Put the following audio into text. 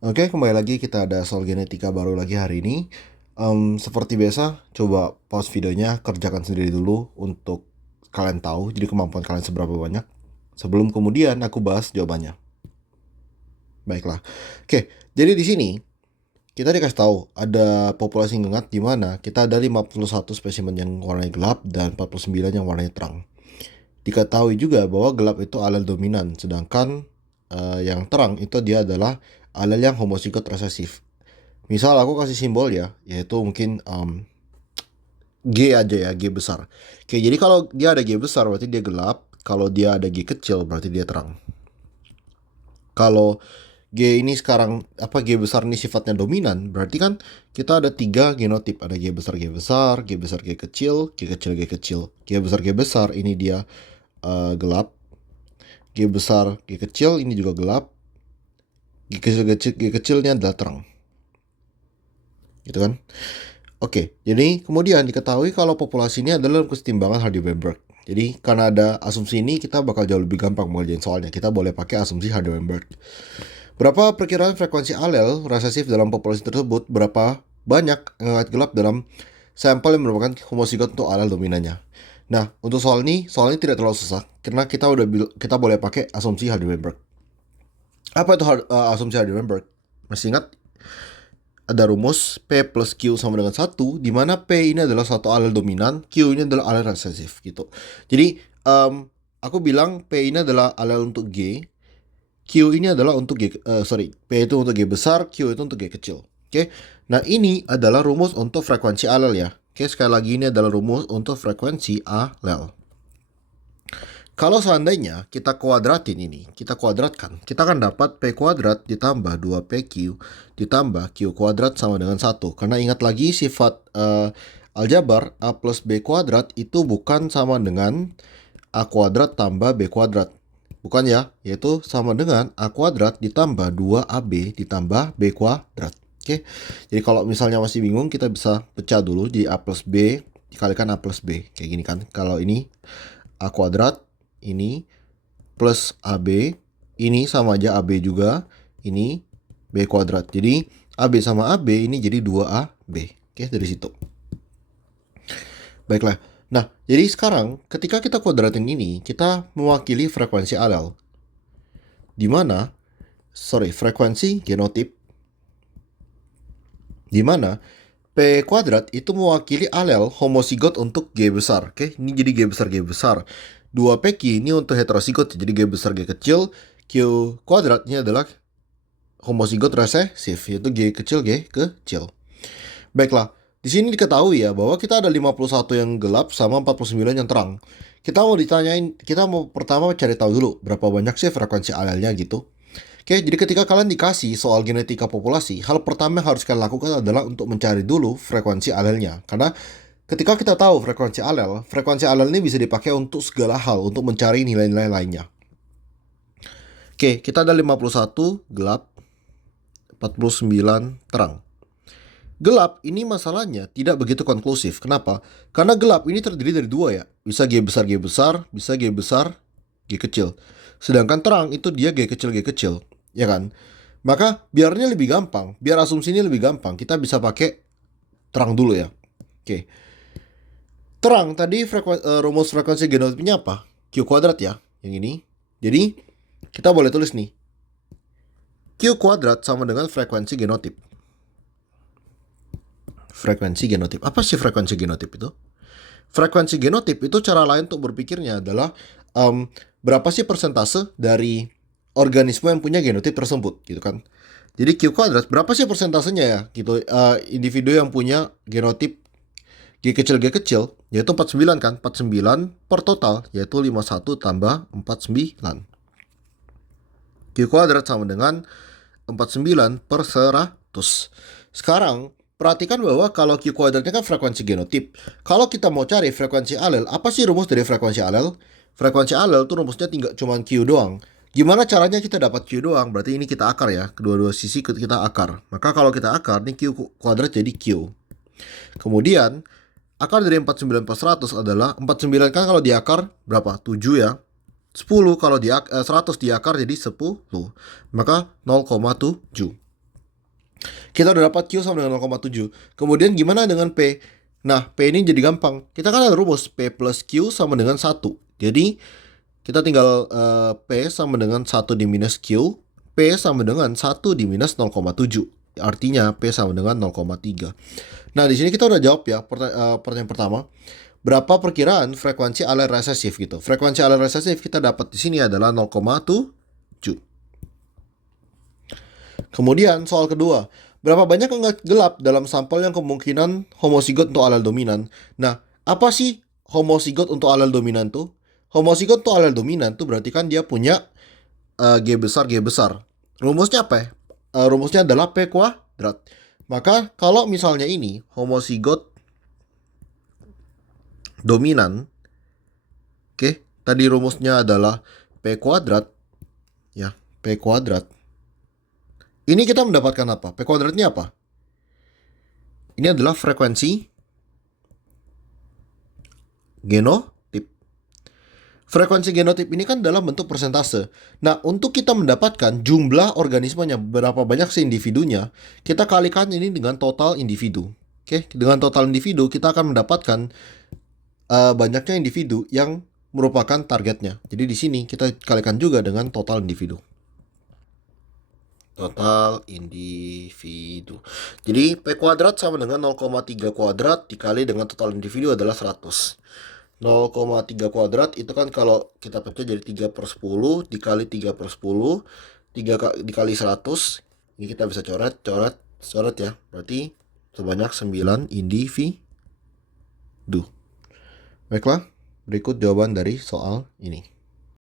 Oke, kembali lagi kita ada soal genetika baru lagi hari ini. Seperti biasa, coba pause videonya, kerjakan sendiri dulu untuk kalian tahu, jadi kemampuan kalian seberapa banyak. Sebelum kemudian aku bahas jawabannya. Baiklah. Oke, jadi di sini kita dikasih tahu ada populasi ngengat di mana kita ada 51 spesimen yang warnanya gelap dan 49 yang warnanya terang. Diketahui juga bahwa gelap itu alel dominan, sedangkan yang terang itu dia adalah alel yang homozigot resesif. Misal aku kasih simbol ya, yaitu mungkin G aja ya, G besar. Oke, jadi kalau dia ada G besar berarti dia gelap, kalau dia ada G kecil berarti dia terang. Kalau G ini sekarang G besar ini sifatnya dominan, berarti kan kita ada 3 genotip, ada G besar G besar, G besar G kecil, G kecil G kecil. G besar ini dia gelap, G besar G kecil ini juga gelap, G kecil ini adalah terang. Gitu kan? Oke, jadi kemudian diketahui kalau populasi ini adalah kesetimbangan Hardy-Weinberg. Jadi karena ada asumsi ini kita bakal jauh lebih gampang mengerjain soalnya. Kita boleh pakai asumsi Hardy-Weinberg. Berapa perkiraan frekuensi alel resesif dalam populasi tersebut? Berapa banyak ngengat gelap dalam sampel yang merupakan homozigot untuk alel dominannya? Nah, untuk soal ini tidak terlalu susah karena kita boleh pakai asumsi Hardy-Weinberg. Apa itu asumsi Hardy-Weinberg? Masih ingat? Ada rumus P plus Q sama dengan 1, di mana P ini adalah satu alel dominan, Q ini adalah alel resesif gitu. Jadi aku bilang P ini adalah alel untuk G, Q ini adalah untuk P itu untuk G besar, Q itu untuk G kecil. Oke. Nah, ini adalah rumus untuk frekuensi alel ya. Oke, sekali lagi ini adalah rumus untuk frekuensi alel. Kalau seandainya kita kuadratkan, kita akan dapat P kuadrat ditambah 2PQ ditambah Q kuadrat sama dengan 1. Karena ingat lagi sifat aljabar A plus B kuadrat itu bukan sama dengan A kuadrat tambah B kuadrat. Bukan ya, yaitu sama dengan A kuadrat ditambah 2AB ditambah B kuadrat. Oke, jadi kalau misalnya masih bingung, kita bisa pecah dulu jadi A plus B dikalikan A plus B. Kayak gini kan. Kalau ini A kuadrat, ini plus AB, ini sama aja AB juga, ini B kuadrat. Jadi AB sama AB ini jadi 2AB. Oke, dari situ. Baiklah. Nah, jadi sekarang ketika kita kuadratin ini, kita mewakili frekuensi alel. Di mana, frekuensi genotip. Di mana P kuadrat itu mewakili alel homozigot untuk G besar. Oke, ini jadi G besar. 2PQ ini untuk heterozigot, jadi G besar G kecil. Q kuadrat ini adalah homozigot resesif, yaitu G kecil G kecil. Baiklah, di sini diketahui ya bahwa kita ada 51 yang gelap sama 49 yang terang. Kita mau pertama cari tahu dulu berapa banyak sih frekuensi alelnya gitu. Oke, jadi ketika kalian dikasih soal genetika populasi, hal pertama yang harus kalian lakukan adalah untuk mencari dulu frekuensi alelnya. Karena ketika kita tahu frekuensi alel ini bisa dipakai untuk segala hal, untuk mencari nilai-nilai lainnya. Oke, kita ada 51 gelap, 49 terang. Gelap ini masalahnya tidak begitu konklusif. Kenapa? Karena gelap ini terdiri dari dua ya. Bisa G besar, bisa G besar, G kecil. Sedangkan terang itu dia G kecil, ya kan? Maka biar asumsi ini lebih gampang, kita bisa pakai terang dulu ya. Oke. Terang tadi rumus frekuensi genotipnya apa? Q kuadrat ya, yang ini. Jadi kita boleh tulis nih. Q kuadrat sama dengan frekuensi genotip. Frekuensi genotip. Apa sih frekuensi genotip itu? Frekuensi genotip itu cara lain untuk berpikirnya adalah berapa sih persentase dari organisme yang punya genotip tersebut gitu kan. Jadi Q kuadrat berapa sih persentasenya ya gitu, individu yang punya genotip G kecil yaitu 49 kan, 49 per total yaitu 51 tambah 49. Q kuadrat sama dengan 49 per 100. Sekarang perhatikan bahwa kalau Q kuadratnya kan frekuensi genotip. Kalau kita mau cari frekuensi alel, apa sih rumus dari frekuensi alel? Frekuensi alel tuh rumusnya cuma Q doang. Gimana caranya kita dapat Q doang? Berarti ini kita akar ya. Kedua-dua sisi kita akar. Maka kalau kita akar, ini Q kuadrat jadi Q. Kemudian, akar dari 49 per 100 adalah 49 kan kalau diakar berapa? 7 ya. 10 kalau 100 diakar jadi 10. Maka 0,7. Kita udah dapat Q sama dengan 0,7. Kemudian gimana dengan P? Nah, P ini jadi gampang. Kita kan ada rumus P plus Q sama dengan 1. Jadi, kita tinggal P sama dengan 1 di minus Q. P sama dengan 1 di minus 0,7. Artinya P sama dengan 0,3. Nah, di sini kita udah jawab ya pertanyaan pertama. Berapa perkiraan frekuensi aler resesif gitu. Frekuensi aler resesif kita dapat di sini adalah 0,7. Kemudian soal kedua, berapa banyak gelap dalam sampel yang kemungkinan homozigot untuk alel dominan? Nah, apa sih homozigot untuk alel dominan tuh? Homozigot untuk alel dominan tuh berarti kan dia punya G besar G besar. Rumusnya apa ya? Rumusnya adalah P kuadrat. Maka kalau misalnya ini homozigot dominan, oke, tadi rumusnya adalah P kuadrat, ya, P kuadrat. Ini kita mendapatkan apa? P kuadratnya apa? Ini adalah frekuensi genotip. Frekuensi genotip ini kan dalam bentuk persentase. Nah, untuk kita mendapatkan jumlah organismenya, berapa banyak sih individunya, kita kalikan ini dengan total individu. Oke, dengan total individu kita akan mendapatkan banyaknya individu yang merupakan targetnya. Jadi di sini kita kalikan juga dengan total individu. Total individu. Jadi P kuadrat sama dengan 0,3 kuadrat dikali dengan total individu adalah 100. 0,3 kuadrat itu kan kalau kita pecah jadi 3/10 dikali 3/10 3 dikali 100. Ini kita bisa coret ya. Berarti sebanyak 9 individu. Baiklah, berikut jawaban dari soal ini.